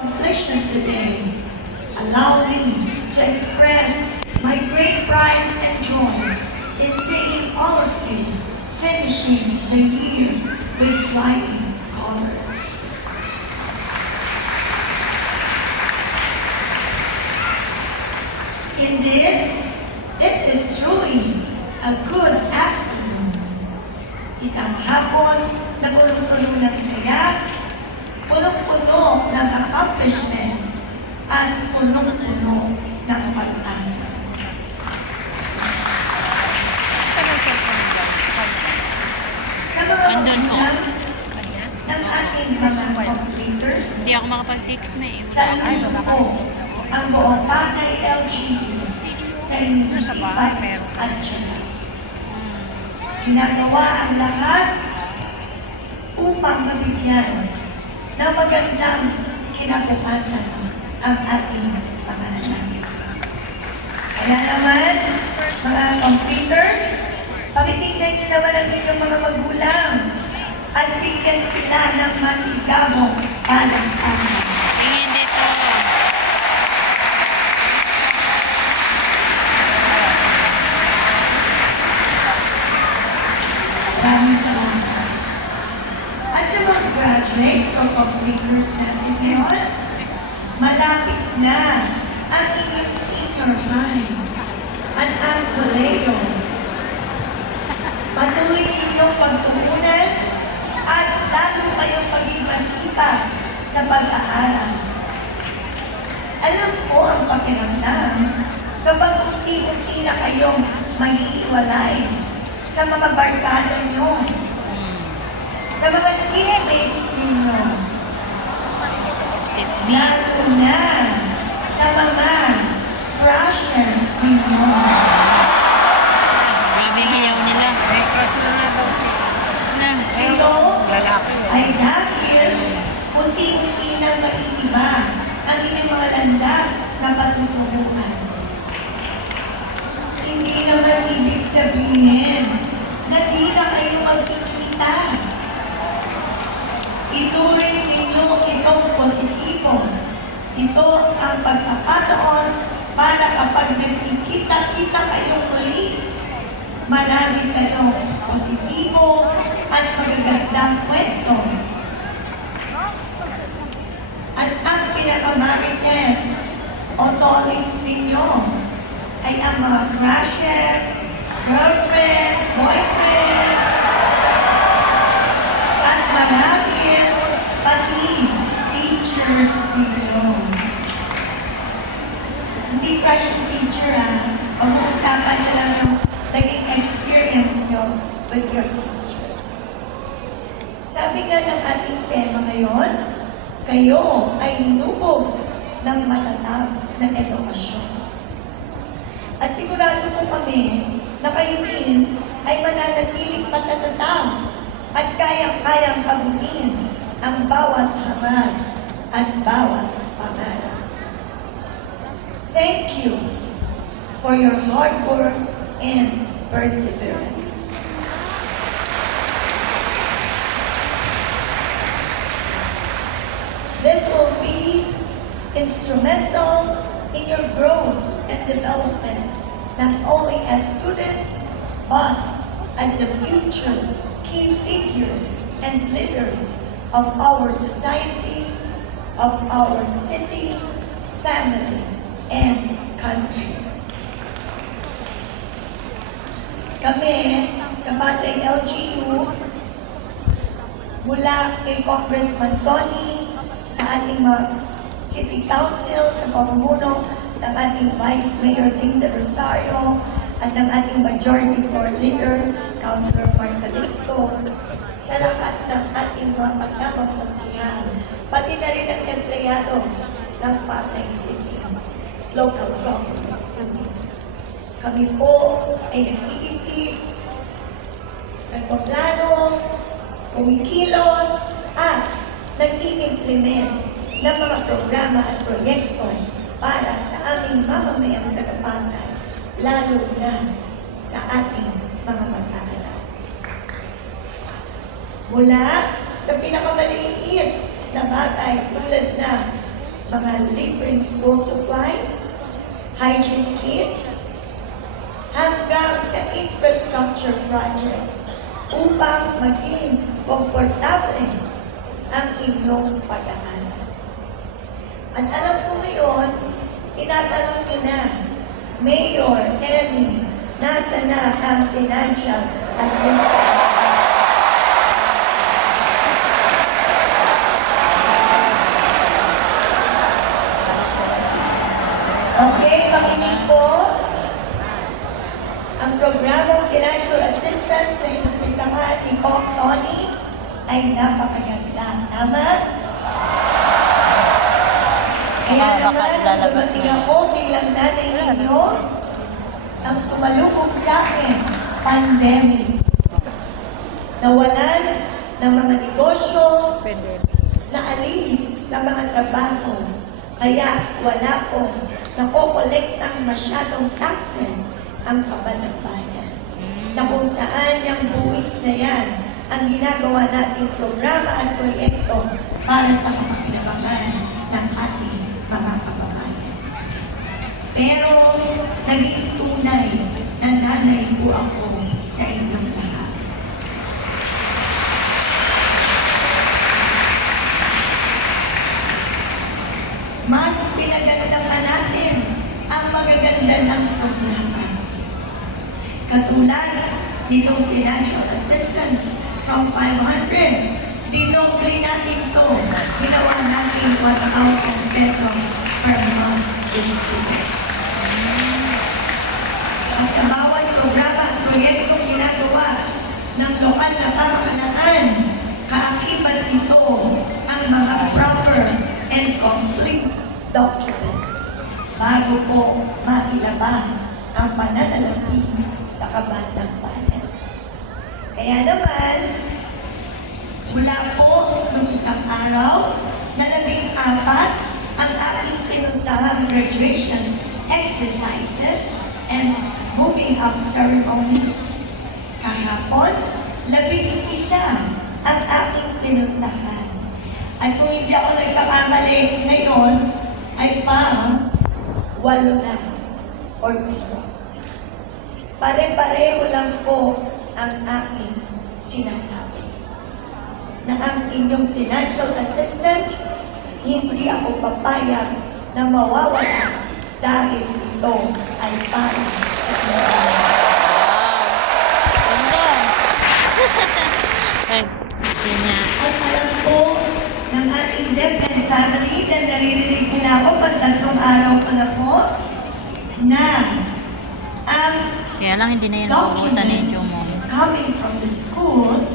Accomplishment today, allow me to express my great pride and joy in seeing all of you finishing the year with flying colors. Indeed, it is truly a good afternoon. Isang hapon na punong-puno ng saya, punong-puno ng accomplishments, at punong-puno ng pag-asa. Saan ang cellphone daw? Sa kanya? Sa mga Andun po. magulang Kanya? ng ating mga completers, Hindi ako makapag-text may saludo ko ang buong Pasay LGU sa inyong sipag at tiyaga. Ginagawa ang lahat upang mabigyan ng magandang kinabukasan ang ating mga anak. Kaya naman, mga completers, pakitingnan niyo naman ang inyong mga magulang at bigyan sila ng masigabong palakpakan. tingin dito. Maraming salamat. At sa mga graduates o completers natin ngayon, malapit na ang inyong senior high at ang koleyo. Patuloy ninyong pagtuunan at lalo kayong maging masipag sa pag-aaral. Alam ko ang pakiramdam kapag unti-unti na kayong maghihiwalay sa mga barkada nyo, sa mga seatmates ninyo, Sydney. lalo na sa mga crushes ninyo. Grabe ang hiyaw nila. May crush na nga daw si Na. Ito lalaki. ay dahil unti-unti nang maiiba ang inyong mga landas na patutunguhan. Hindi naman ibig sabihin na di na kayo magkikita. Ituring ninyo itong positibo. Ito ang pagkakataon para kapag nagkikita-kita kayong muli, marami kayong positibo at magagandang kwento. At ang pinakamarites o tolings ninyo ay ang mga crushes, girlfriend, boyfriend, at marahil pati teachers ninyo. Hindi crush yung teacher pag-uusapan niyo lang yung naging experience nyo with your teachers. Sabi nga ng ating tema ngayon, kayo ay hinubog ng matatag na edukasyon. At sigurado po kami na kayo din ay mananatiling matatatag at kayang-kayang pagutin ang bawat hamad at bawat pangarap. Thank you for your hard work and perseverance. This will be instrumental in your growth and development, not only as students, but as the future key figures and leaders of our society, of our city, family, and country. Kami sa Pasay LGU, mula kay Congressman Tony, sa ating mga City Council, sa pamumuno ng ating Vice Mayor Ding de Rosario, at ng ating Majority Floor Leader, Councilor Mark Calixto, sa lahat ng ating mga kasamang konsihal, pati na rin ang empleyado ng Pasay City Local Government Unit. Kami po ay nag-iisip, nagpaplano, kumikilos, at nag-i-implement ng mga programa at proyekto para sa aming mamamayang taga-Pasay, lalo na sa ating mga mag-aaral. Mula sa pinakamaliliit na bagay tulad na mga libreng school supplies, hygiene kits, hanggang sa infrastructure projects upang maging komportable ang inyong pag-aaral. At alam ko ngayon, tinatanong nyo na, Mayor, Emmy, nasa na ang financial assistance? Okay, makinig po. Ang programang financial assistance na inumpisahan ni Pop Tony ay napakaganda. Tama? Kaya naman, ang dumating ako bilang nanay ninyo, ang sumalubog sa akin, pandemic. Nawalan ng mga negosyo, naalis sa mga trabaho, kaya wala pong nakokolektang masyadong taxes ang kaban ng bayan. Na kung saan yung buwis na yan ang ginagawa nating programa at proyekto para sa kapakinabangan ng ating mga kababayan. Pero naging tunay na nanay po ako sa inyong lahat. Mas pinaganda pa natin ang magaganda ng programa. Katulad nitong financial assistance from 500, dinoble natin to. Ginawa natin 1,000 pesos per month per student. At sa bawat programa at proyektong ginagawa ng lokal na pamahalaan, kaakibat nito ang mga proper and complete documents bago po mailabas ang pananalapi sa kaban ng bayan. Kaya naman, mula po nung isang araw na 14 ang ating pinuntahang graduation exercises and moving up ceremonies. Kahapon, 11 ang ating pinuntahan. At kung hindi ako nagkakamali ngayon, ay parang 8 na or 7. Pare-pareho lang po ang aking sinasabi. Na ang inyong financial assistance, hindi ako papayag na mawawala dahil ito ay para sa inyo. Ay, yun nga. At alam po ng ating DepEd family na naririnig nila ako pag 3 araw ko na po na ang Kaya lang hindi na yan mabutan ni documents Jomo. coming from the schools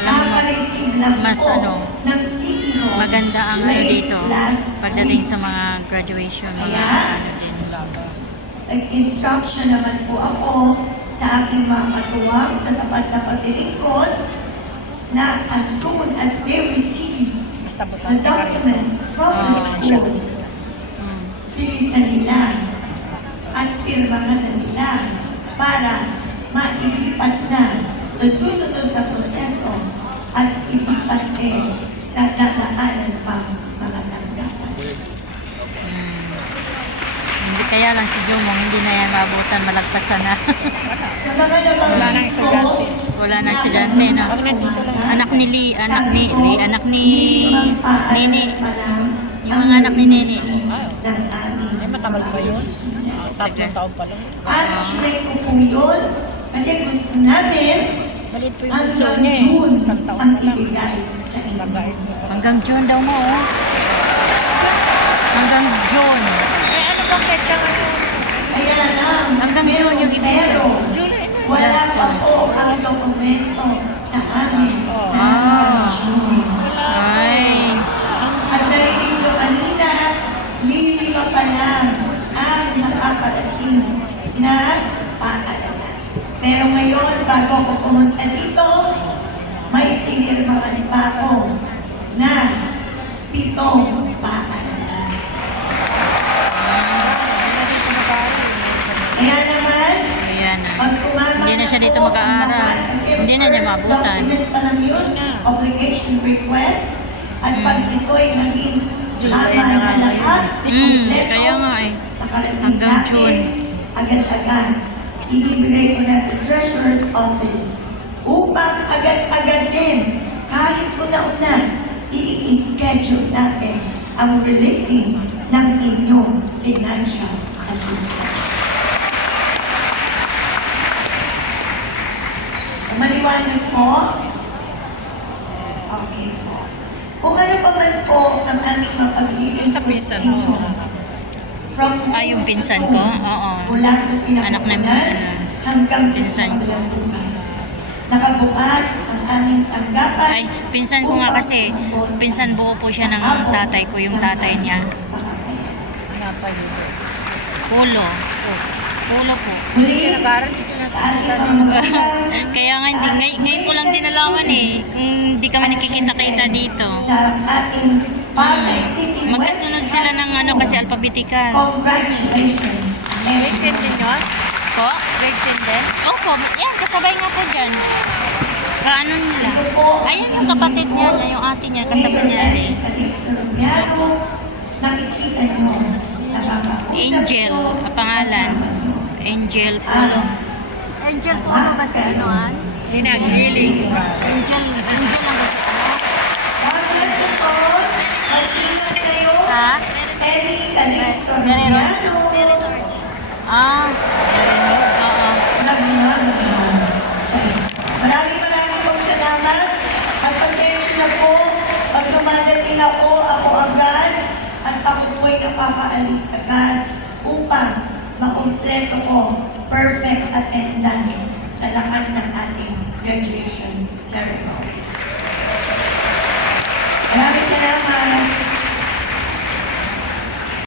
Alam mo, nakaka-receive lang mas po ano, ng City Hall Maganda ang ano late dito last pagdating week. sa mga graduation, mga Kaya, ano din. Nag-instruction naman po ako sa aking mga katuwang sa tapat na paglilingkod na as soon as they receive the documents from the school, Hmm. bilisan nila at pirmahan na nila para mailipat na sa susunod na proseso at ilipat din sa dadaanan pang mga tanggapan. Hindi, kaya lang si Jomo, hindi na yan mabutan, malagpasan na. Sa mga nabanggit ko, Wala na si Dante, no? Anak ni Lee, anak ni Lee, anak ni Nene. Yung mga anak ni Nene. Ng aming Ay, matagal pa yun. Taga. 3 taon pa lang. At sinay ko po yun kasi gusto namin Maliit po yung bunso hanggang niya eh. June 1 taon ang pa lang. ibigay sa inyo. Bagay niya. Hanggang June daw mo, oh. Hanggang June. Eh, ano bang petsa ngayon? Kaya lang, Hanggang June yung ibigay. pero July na. wala pa po ang dokumento sa amin na hanggang June. Ay. At narinig ko kanina, lilima pa lang ang nakaparating na paaralan. Pero ngayon, bago ako pumunta dito, may pinirmahan pa ako na 7 paaralan. Kaya naman, Ayan na. pag tumama Hindi na siya dito po ang mag-aaral. lahat, kasi Hindi na niya first mabutan. document pa lang yun, obligation request, at pag ito'y naging tama na Kaya nga eh. Nakarating Hanggang sa akin, June. agad-agad. Ibibigay ko na sa Treasurer's Office upang agad-agad din, kahit una-una, i-schedule natin ang releasing ng inyong financial assistance. So, maliwanag po? Okay po. Kung ano pa man po ang aming mapaglilingkod Sa pinsan mo. inyo, from Yung pinsan ko? Oo. mula sa Anak na sinapunan hanggang sa pinsan ko. kabilang buhay. Nakabukas ang aming tanggapan. Ay, pinsan ko nga kasi, pinsan buo po siya ng tatay ko, yung tatay niya. Nga pa yun. Pulo. Pulo po. Muli, Nag-aaral kasi na sa ating mga magulang, Kaya nga, ngayon ko lang din nalaman eh. Kung hindi kami nakikita-kita dito. sa ating Pasay City West Magkasunod sila ng ano kasi alphabetical. Congratulations. Grade 10 din yun? Po? Grade 10 din? Opo, yan, kasabay nga po dyan. Kaano nila? Ito po Ayan yung kapatid niya, yung ate niya, katabi niya. Mayor Calixto Rubiano, nakikita nyo, nakakausap Angel, nyo, kapangalan. kasama nyo. Angel Polo. Angel Polo ba sa Ano? Hinagiling. Angel